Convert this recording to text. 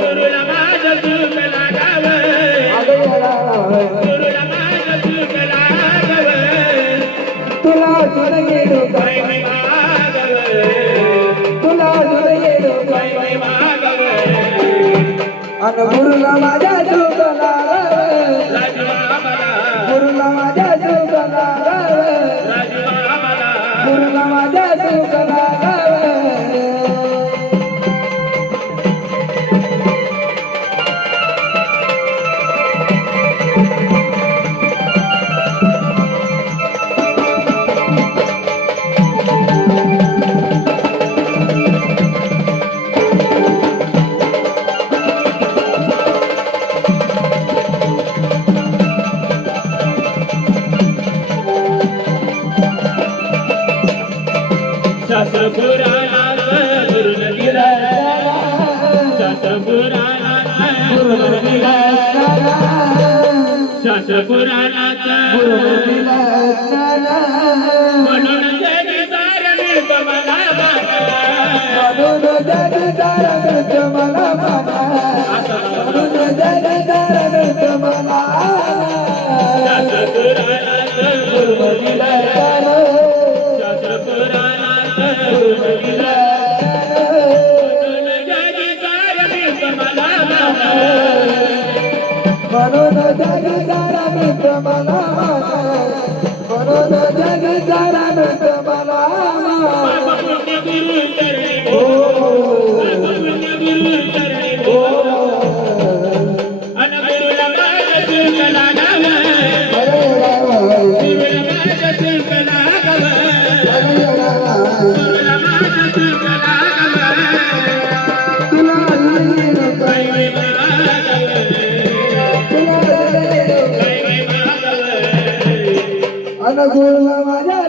गुरुला माझं सुख लागावं गुरुला माझं सुख लागावं तुला सुन गेलो काय मी मागावं तुला सुन गेलो काय मी मागावं अन गुरुला माझ्या सुख लागावं राजबाबाला गुरुला माझ्या सुख लागावं राजबाबाला गुरुला माझ्या सुख लागावं शास्त्र पुराणात गुरुन दिलं शास्त्र पुराणात गुरुला दिला शास्त्र पुराणात गुरुला दिला म्हणून जगी सारं मिळतं मला म्हणून जगदार मिळतं मला माना म्हणून जगदार मिळतं मला शास्त्र पुराणात गुरुला दिला शास्त्र पुराणात गुरुला दिला म्हणून जगी सारं मिळतं मला म्हणून जगदार मिळतं मला माना म्हणून जगदार मिळतं मला बाबा पुण्य गुरु चरणी बाबा पुण्य गुरु चरणी अन गुरुला माझं सुख लागावं गुरुला माझं सुख लागावं गुरुला माझं सुख लागावं तुला गेलो काय मी मागावं तुला गेलो काय मी मागावं अन गुरुला माझ्या